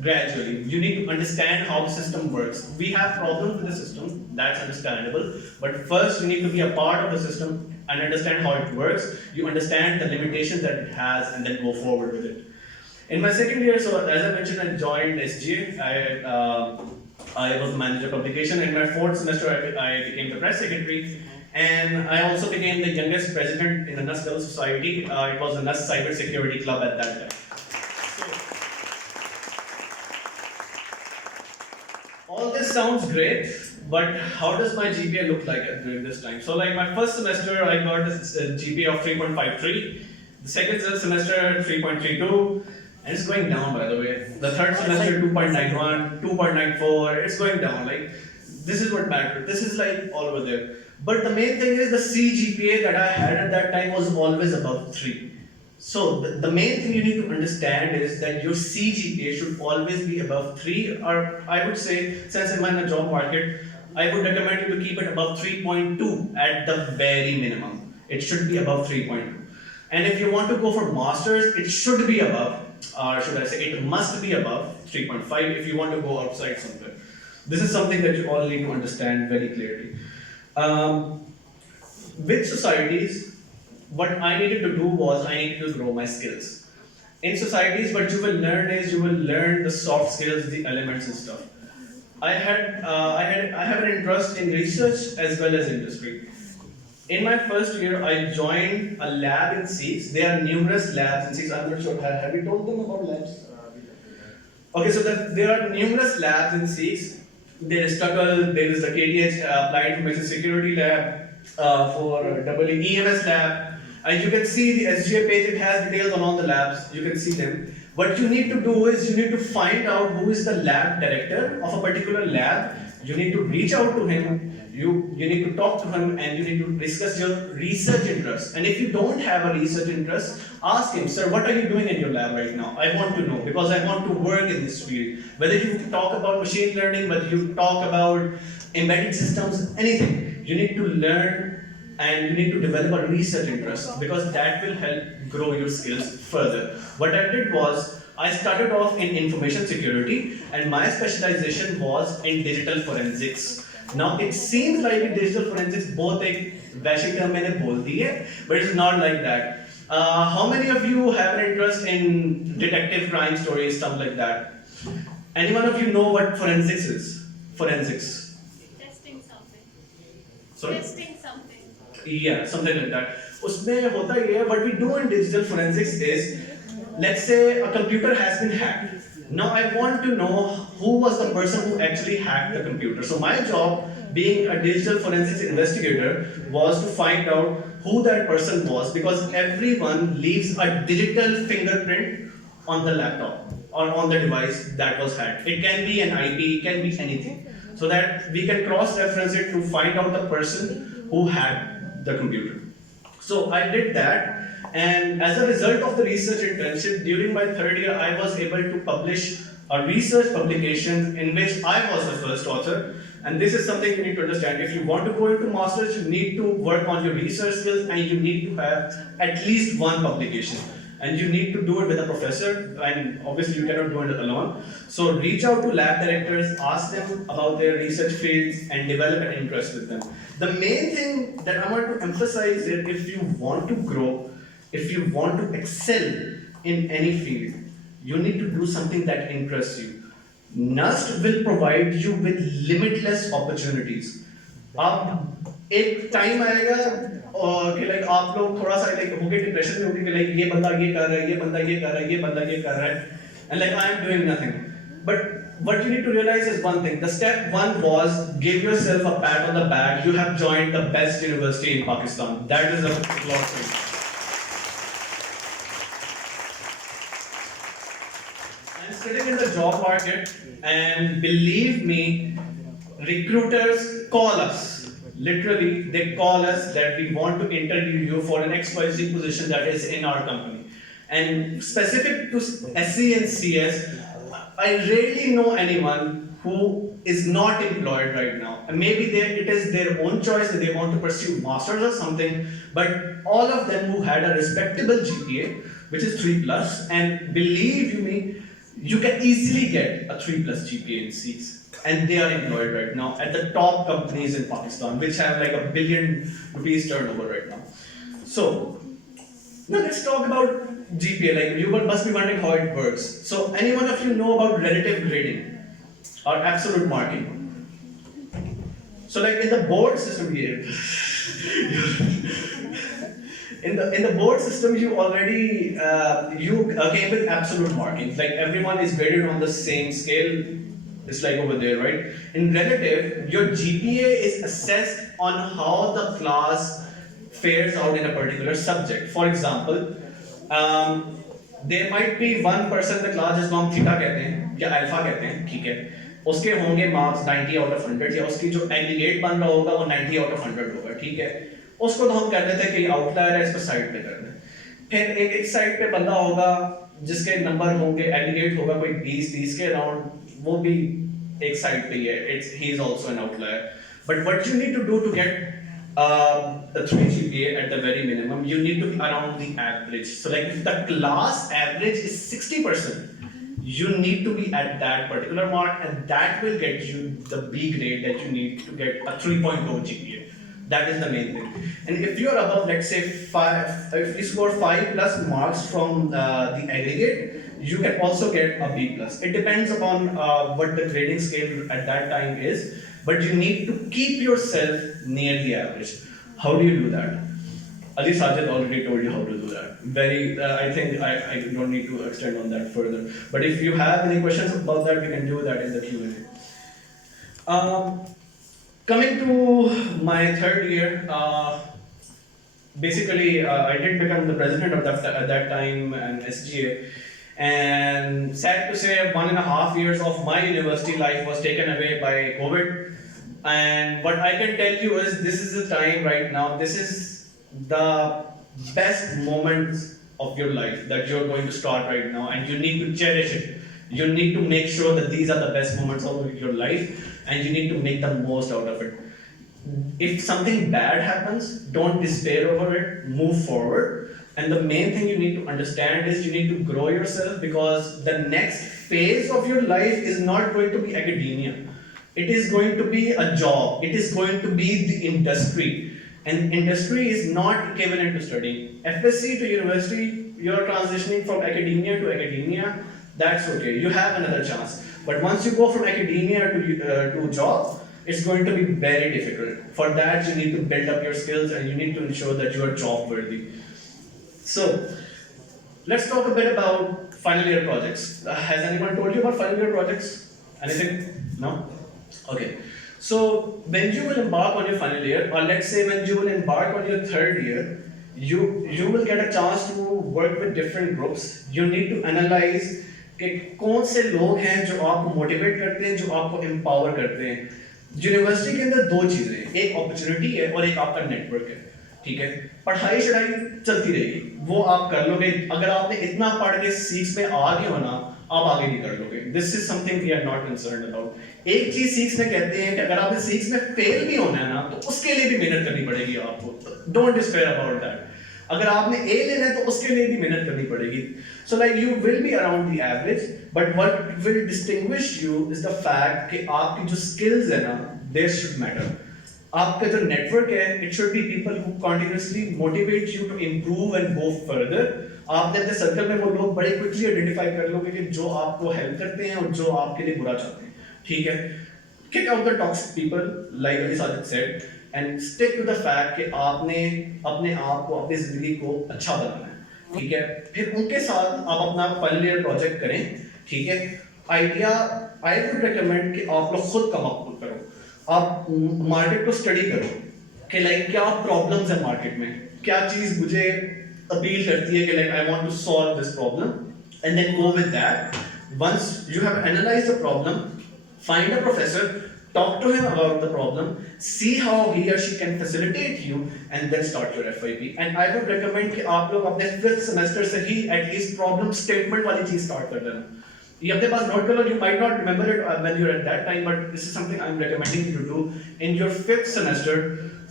gradually. You need to understand how the system works. We have problems with the system, that's understandable, but first you need to be a part of the system and understand how it works. You understand the limitations that it has and then go forward with it. In my second year, so as I mentioned, I joined SGA. I was the manager of publication. In my fourth semester, I became the press secretary. And I also became the youngest president in the NUST Society. It was the NUST Cyber Security Club at that time. All this sounds great, but how does my GPA look like during this time? So like my first semester, I got this GPA of 3.53. The second semester, 3.32. And it's going down, by the way. The third semester, 2.91, 2.94. It's going down. Like, this is what matters. This is like all over there. But the main thing is the CGPA that I had at that time was always above 3. So the main thing you need to understand is that your CGPA should always be above 3, or I would say, since I'm in the job market, I would recommend you to keep it above 3.2 at the very minimum. It should be above 3.2. And if you want to go for masters, it should be above, or should I say, it must be above 3.5 if you want to go outside somewhere. This is something that you all need to understand very clearly. With societies, what I needed to do was I needed to grow my skills. In societies, what you will learn is you will learn the soft skills, the elements and stuff. I have an interest in research as well as industry. In my first year, I joined a lab in SEECS. There are numerous labs in SEECS. I'm not sure, have you told them about labs? Okay, so there are numerous labs in SEECS. There is TUCKL, there is the KTH Applied Information Security Lab, for EMS lab. You can see the SGA page, it has details on all the labs, you can see them. What you need to do is you need to find out who is the lab director of a particular lab. You need to reach out to him, you need to talk to him, and you need to discuss your research interests. And if you don't have a research interest, ask him, sir, what are you doing in your lab right now? I want to know, because I want to work in this field. Whether you talk about machine learning, whether you talk about embedded systems, anything, you need to learn and you need to develop a research interest, because that will help grow your skills further. What I did was, I started off in information security, and my specialization was in digital forensics. Now it seems like in digital forensics both एक वैश्विक term मैंने बोल दी है, but it's not like that. How many of you have an interest in detective crime stories, stuff like that? Anyone of you know what forensics is? Forensics. Testing something. Sorry? Testing something. Yeah, something like that. उसमें होता ये है, what we do in digital forensics is, let's say a computer has been hacked. Now I want to know who was the person who actually hacked the computer. So my job, being a digital forensics investigator, was to find out who that person was, because everyone leaves a digital fingerprint on the laptop or on the device that was hacked. It can be an IP, it can be anything. So that we can cross-reference it to find out the person who hacked the computer. So I did that, and as a result of the research internship, during my third year, I was able to publish a research publication in which I was the first author. And this is something you need to understand. If you want to go into masters, you need to work on your research skills, and you need to have at least one publication. And you need to do it with a professor, and obviously you cannot do it alone. So reach out to lab directors, ask them about their research fields, and develop an interest with them. The main thing that I want to emphasize is, if you want to grow, if you want to excel in any field, you need to do something that interests you. NUST will provide you with limitless opportunities. अब एक time आएगा और कि like आप लोग थोड़ा सा like होके डिप्रेशन में होके कि लाइक ये बंदा ये कर रहा है, ये बंदा ये कर रहा है, ये बंदा ये कर रहा है, and like I am doing nothing. But what you need to realize is one thing. The step one was, give yourself a pat on the back. You have joined the best university in Pakistan. That is a lot thing. I'm sitting in the job market, and believe me, recruiters call us. Literally, they call us that we want to interview you for an XYZ position that is in our company. And specific to SE and CS, I rarely know anyone who is not employed right now. And maybe it is their own choice that they want to pursue masters or something, but all of them who had a respectable GPA, which is 3+, and believe you me, you can easily get a 3 plus GPA in SEECS. And they are employed right now at the top companies in Pakistan, which have like $1 billion turnover right now. So, now let's talk about GPA. Like you must be wondering how it works. So, any one of you know about relative grading or absolute marking? So, like in the board system here, in the board system, you already came with absolute markings. Like everyone is graded on the same scale. It's like over there, right? In relative, your GPA is assessed on how the class fares out in a particular subject. For example, there might be one person in the class जिसको हम theta कहते हैं या alpha कहते हैं, ठीक है? उसके होंगे मार्क्स 90 आउट ऑफ 100 या उसकी जो एग्रीगेट बन रहा होगा वो 90 आउट ऑफ 100 होगा, ठीक है? उसको तो हम कह देते हैं कि आउटलायर है, इसको साइड पे कर दें। फिर एक साइड पे बंदा होगा जिसके नंबर होंगे, एग्रीगेट होगा कोई 20-30 के अराउंड, वो भी एक साइड पे ही है, he is also an outlier. But what you need to do to get the 3 GPA at the very minimum, you need to be around the average. So like if the class average is 60%, you need to be at that particular mark, and that will get you the B grade that you need to get a 3.0 GPA. That is the main thing. And if you are above, let's say 5, if you score 5 plus marks from the aggregate, you can also get a B plus. It depends upon what the grading scale at that time is, but you need to keep yourself near the average. How do you do that? Ali Sajid already told you how to do that. I think I don't need to extend on that further. But if you have any questions about that, we can do that in the Q&A. Coming to my third year, basically I did become the president of that at that time and SGA. And sad to say, 1.5 years of my university life was taken away by COVID. And what I can tell you is this is the time right now, this is the best moments of your life that you're going to start right now, and you need to cherish it. You need to make sure that these are the best moments of your life, and you need to make the most out of it. If something bad happens, don't despair over it, move forward. And the main thing you need to understand is you need to grow yourself, because the next phase of your life is not going to be academia. It is going to be a job. It is going to be the industry. And industry is not equivalent to studying. FSC to university, you're transitioning from academia to academia, that's okay. You have another chance. But once you go from academia to job, it's going to be very difficult. For that, you need to build up your skills and you need to ensure that you are job worthy. So, let's talk a bit about final year projects. Has anyone told you about final year projects? Anything? No? Okay. So, when you will embark on your final year, or let's say when you will embark on your third year, you will get a chance to work with different groups. You need to analyze कि कौन से लोग हैं जो आपको motivate करते हैं, जो आपको एम्पावर करते हैं. यूनिवर्सिटी के अंदर दो चीजें हैं, एक अपॉर्चुनिटी है और एक आपका नेटवर्क है, ठीक है. पढ़ाई शढ़ाई चलती रहेगी, वो आप कर लोगे. अगर आपने इतना पढ़ के सीक्स में आ गए हो ना, आप आगे नहीं कर लोगे. This is something we are not concerned about. एक चीज सीक्स में कहते हैं कि अगर आपने सीक्स में फेल भी होना है ना, तो उसके लिए भी मेहनत करनी पड़ेगी आपको. Don't despair about that. अगर आपने ए लेना है तो उसके लिए भी मेहनत करनी पड़ेगी. So like you will be around the average, but what will distinguish you is the fact कि आपकी जो skills है ना, they should matter. आपका जो network है, it should be people who continuously motivate you to improve and go further. आपने अपने circle में वो लोग बड़े quickly identify कर लोगे कि जो आपको help करते हैं और जो आपके लिए बुरा चाहते हैं, ठीक है. Kick out the toxic people, like Sajid said, and stick to the fact कि आपने अपने आप को, अपनी जिंदगी को अच्छा बनाना है, ठीक है. फिर उनके साथ आप अपना फाइनल ईयर प्रोजेक्ट करें, ठीक है. आइडिया आई वुड रिकमेंड कि आप लोग खुद कम अप करो. आप मार्केट को स्टडी करो कि लाइक क्या प्रॉब्लम्स है मार्केट में, क्या चीज मुझे अपील करती है कि like I want to solve this problem, and then go with that. Once you have analysed the problem, find a professor, talk to him about the problem, see how he or she can facilitate you, and then start your FYP. And I would recommend कि आप लोग अपने 5th semester से ही at least problem statement वाली चीज start कर देना. ये अपने पास note कर लो. You might not remember it when you're at that time, but this is something I'm recommending you to do. In your 5th semester,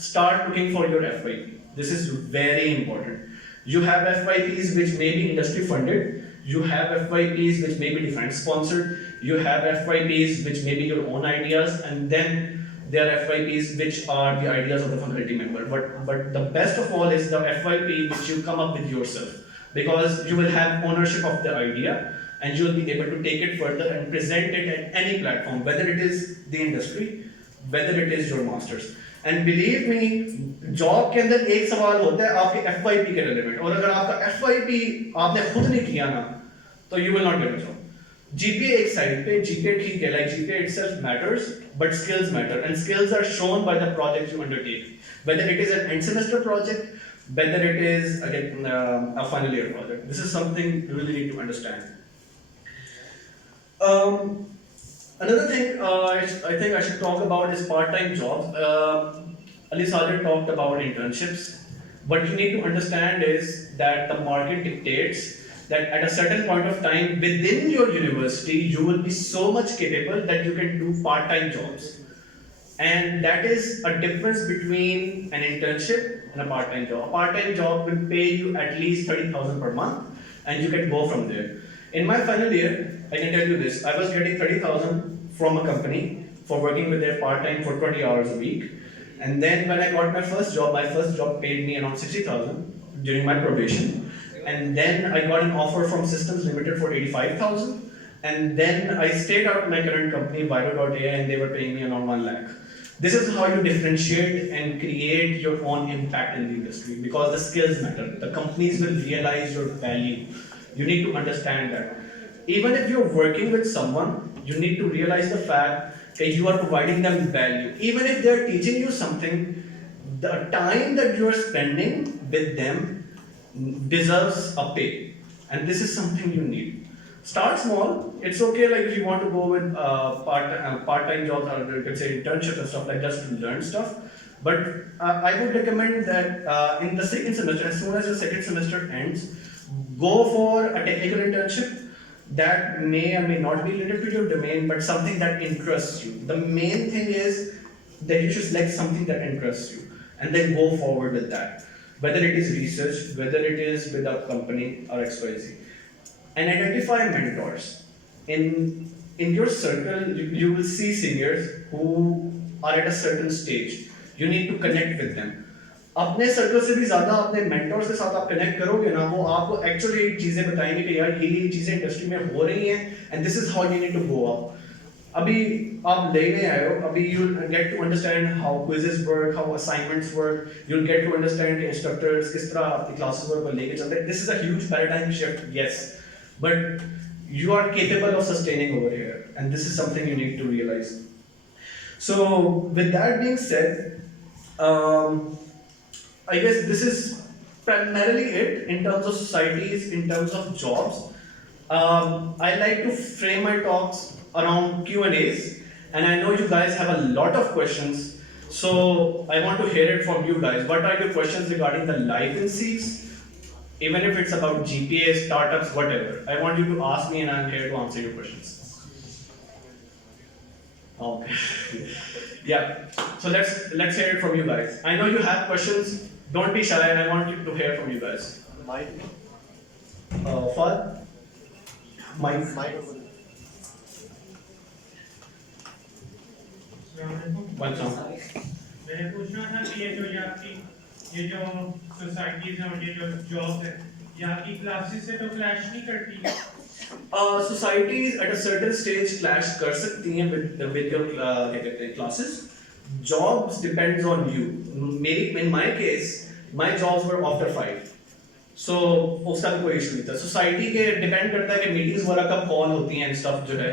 start looking for your FYP. This is very important. You have FYPs which may be industry funded. You have FYPs which may be defense sponsored, you have FYPs which may be your own ideas, and then there are FYPs which are the ideas of the faculty member. But the best of all is the FYP which you come up with yourself, because you will have ownership of the idea and you will be able to take it further and present it at any platform, whether it is the industry, whether it is your masters. And believe me, job के अंदर एक सवाल होता है आपके FYP के relevant, और अगर आपका FYP आपने खुद नहीं किया ना, तो you will not get a job. GPA एक साइड पे, GPA ठीक है, like GPA itself matters, but skills matter, and skills are shown by the project you undertake, whether it is an end semester project, whether it is again a final year project. This is something you really need to understand. Another thing I think I should talk about is part-time jobs. Ali Sajid talked about internships. What you need to understand is that the market dictates that at a certain point of time within your university, you will be so much capable that you can do part-time jobs. And that is a difference between an internship and a part-time job. A part-time job will pay you at least 30,000 per month, and you can go from there. In my final year, I can tell you this, I was getting 30,000 from a company for working with their part-time for 20 hours a week. And then when I got my first job paid me around 60,000 during my probation. And then I got an offer from Systems Limited for 85,000. And then I stayed out my current company, Vido.ai, and they were paying me around 1 lakh. This is how you differentiate and create your own impact in the industry, because the skills matter. The companies will realize your value. You need to understand that. Even if you're working with someone, you need to realize the fact that you are providing them value. Even if they're teaching you something, the time that you're spending with them deserves a pay. And this is something you need. Start small. It's okay, like if you want to go with part-time jobs, or you could say internships and stuff like that, just to learn stuff. But I would recommend that in the second semester, as soon as the second semester ends, go for a technical internship that may or may not be related to your domain, but something that interests you. The main thing is that you should select something that interests you, and then go forward with that. Whether it is research, whether it is with a company or XYZ. And identify mentors. In your circle, you will see seniors who are at a certain stage. You need to connect with them. अपने circle से भी ज़्यादा अपने mentors के साथ आप connect करोगे ना, वो आपको एक्चुअली चीज़ें बताएंगे कि यार ये चीज़ें इंडस्ट्री में हो रही हैं, and this is how you need to go up. अभी आप लेने आए हो, अभी you get to understand how quizzes work, how assignments work, you will get to understand कि इंस्ट्रक्टर्स किस तरह आपकी क्लासेस वर्क को लेके चलते हैं. This is a huge paradigm shift, yes, but you are capable of sustaining over here, and this is something you need to realize. So with that being said, I guess this is primarily it in terms of societies, in terms of jobs. I like to frame my talks around Q&As, and I know you guys have a lot of questions, so I want to hear it from you guys. What are your questions regarding the life in SEECS? Even if it's about GPA, startups, whatever. I want you to ask me, and I'm here to answer your questions. Okay. Yeah. So let's hear it from you guys. I know you have questions. Don't be shy, and I want you to hear from you guys. Mike. Fad? Mike. One song. मैंने पूछना था कि ये जो societies हैं और ये जो जॉब है, ये आपकी क्लासेस से तो क्लैश नहीं करती? Societies at a certain stage clash कर सकती हैं with your क्या कहते हैं classes. Jobs depends on you. In my case, my jobs were after 5. So उसका कोई इशू नहीं था. Society के depend करता है कि meetings वाला कब कॉल होती हैं and stuff जो है.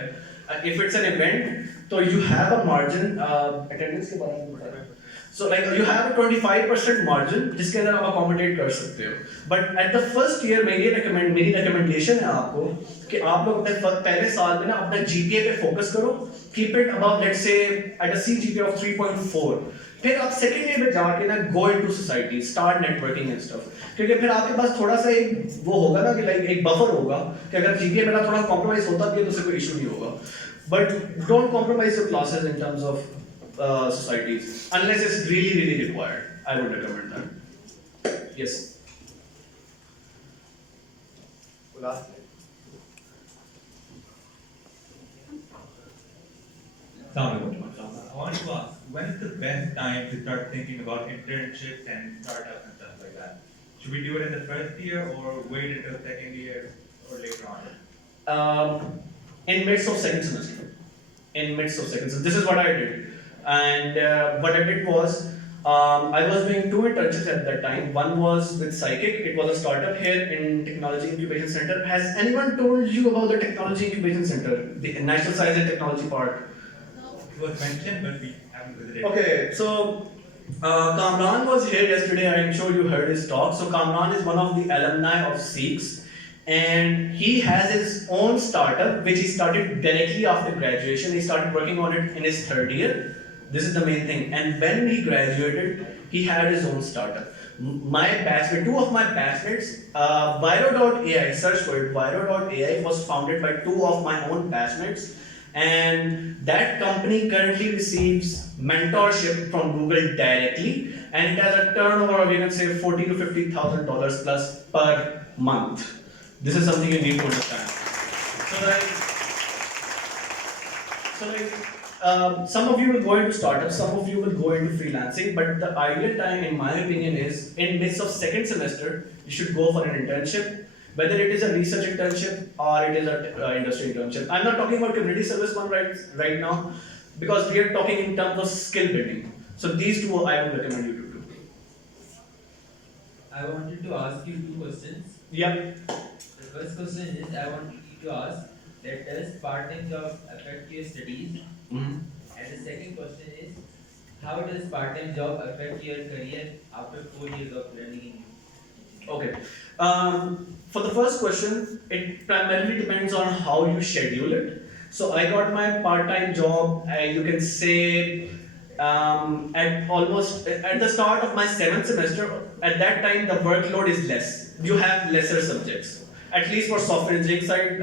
If it's an event, तो you have a margin. Attendance के बारे में बता रहे हैं. So like you have a 25% margin जिसके अंदर आप accommodate कर सकते हो. But at the first year मेरी recommendation है आपको कि आप लोग अपने पहले साल में ना अपना GPA पे focus करो. Keep it above, let's say at a CGPA of 3.4. फिर आप सेकेंड ईयर में जाके ना go into society, start networking and stuff. क्योंकि फिर आपके पास थोड़ा सा एक वो होगा ना कि like एक buffer होगा कि अगर GPA मेरा थोड़ा compromise होता भी है तो उससे कोई issue नहीं होगा. But don't compromise your classes in terms of societies unless it's really required. I would recommend that. Yes. I want to ask, when is the best time to start thinking about internships and startups and stuff like that? Should we do it in the first year or wait until second year or later on? In midst of second semester. In midst of second semester. This is what I did. And what I did was, I was doing two internships at that time. One was with Psychic. It was a startup here in Technology Incubation Center. Has anyone told you about the Technology Incubation Center, the National Science and Technology Park? It was mentioned, but we haven't visited. Okay, so Kamran was here yesterday. I'm sure you heard his talk. So Kamran is one of the alumni of SEECS, and he has his own startup which he started directly after graduation. He started working on it in his third year. This is the main thing. And when he graduated, he had his own startup. My batchmate, two of my batchmates, Viro.ai, search for it. Viro.ai was founded by two of my own batchmates. And that company currently receives mentorship from Google directly, and it has a turnover of, you can say, $40,000 to $50,000 plus per month. This is something you need to understand. Some of you will go into startups, some of you will go into freelancing, but the ideal time, in my opinion, is in midst of second semester. You should go for an internship. Whether it is a research internship or it is an industry internship. I'm not talking about community service one right now, because we are talking in terms of skill building. So these two I would recommend you to do. I wanted to ask you two questions. Yeah. The first question is, I wanted you to ask that does part-time job affect your studies? Mm-hmm. And the second question is, how does part-time job affect your career after 4 years of learning? Okay. For the first question, it primarily depends on how you schedule it. So I got my part-time job, you can say, at the start of my 7th semester. At that time, the workload is less. You have lesser subjects. At least for software engineering side,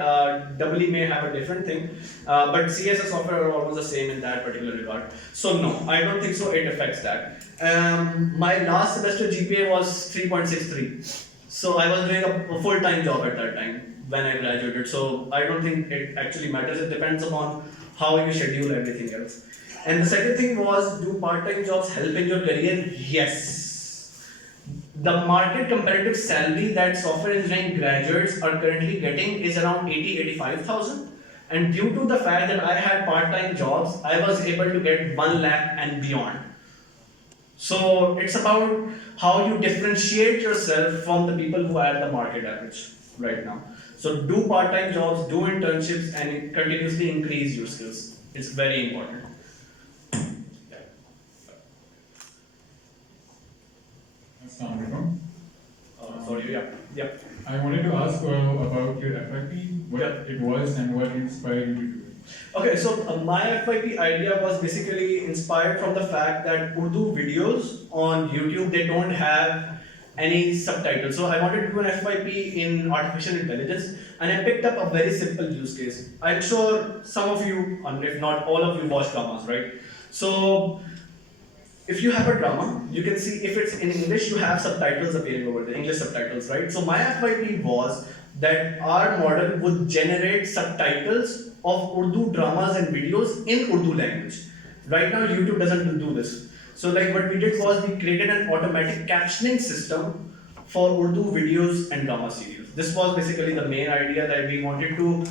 EE may have a different thing, but CS and software are almost the same in that particular regard. So no, I don't think so. It affects that. My last semester GPA was 3.63. So I was doing a full-time job at that time when I graduated. So I don't think it actually matters. It depends upon how you schedule everything else. And the second thing was, do part-time jobs help in your career? Yes. The market competitive salary that software engineering graduates are currently getting is around 85,000. And due to the fact that I had part-time jobs, I was able to get 1 lakh and beyond. So it's about how you differentiate yourself from the people who are at the market average right now. So do part-time jobs, do internships, and continuously increase your skills. It's very important. Assalamualaikum. Sorry, yeah. I wanted to ask about your FYP, what it was and what inspired you to do it. Okay, so my FYP idea was basically inspired from the fact that Urdu videos on YouTube, they don't have any subtitles. So I wanted to do an FYP in artificial intelligence, and I picked up a very simple use case. I'm sure some of you, and if not all of you, watch dramas, right? So if you have a drama, you can see if it's in English, you have subtitles appearing over there, English subtitles, right? So my FYP was that our model would generate subtitles of Urdu dramas and videos in Urdu language. Right now, YouTube doesn't do this. So like what we did was we created an automatic captioning system for Urdu videos and drama series. This was basically the main idea that we wanted to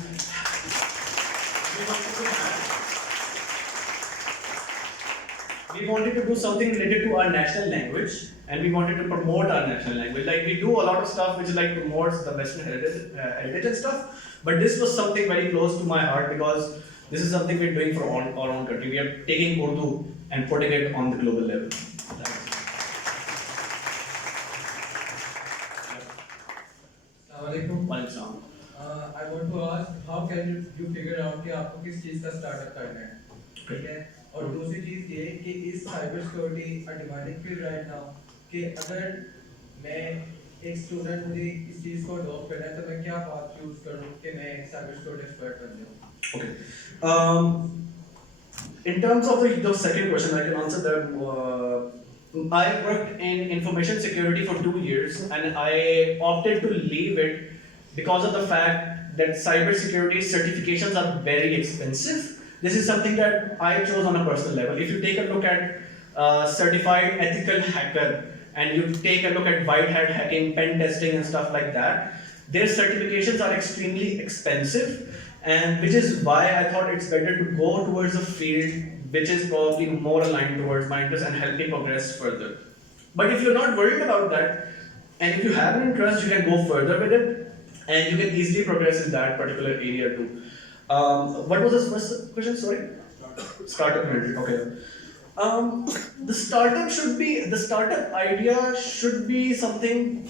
we wanted to do something related to our national language, and we wanted to promote our national language. Like we do a lot of stuff which like promotes the Western heritage and stuff, but this was something very close to my heart because this is something we're doing for our own country. We are taking Urdu and putting it on the global level. Assalamualaikum. Welcome. I want to ask, how can you figure out कि आपको किस चीज़ का startup करना है, ठीक है? और दूसरी चीज़ ये कि इस साइबर सिक्योरिटी अ डिमांडिंग फील्ड राइट नाउ कि अगर मैं एक स्टूडेंट मुझे इस चीज़ को अडॉप्ट करना है तो मैं क्या पाथ चूज करूँ कि मैं एक साइबर सिक्योरिटी एक्सपर्ट बन जाऊँ? Okay. In terms of the second question, I can answer that. I worked in information security for 2 years, and I opted to leave it because of the fact that cybersecurity certifications are very expensive, This is something that I chose on a personal level. If you take a look at certified ethical hacker and you take a look at white hat hacking, pen testing and stuff like that, their certifications are extremely expensive, and which is why I thought it's better to go towards a field which is probably more aligned towards my interest and help me progress further. But if you're not worried about that, and if you have an interest, you can go further with it, and you can easily progress in that particular area too. What was the first question? Sorry. Startup mentoring. Okay. The startup idea should be something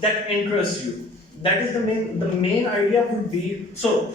that interests you. That is the main idea would be, so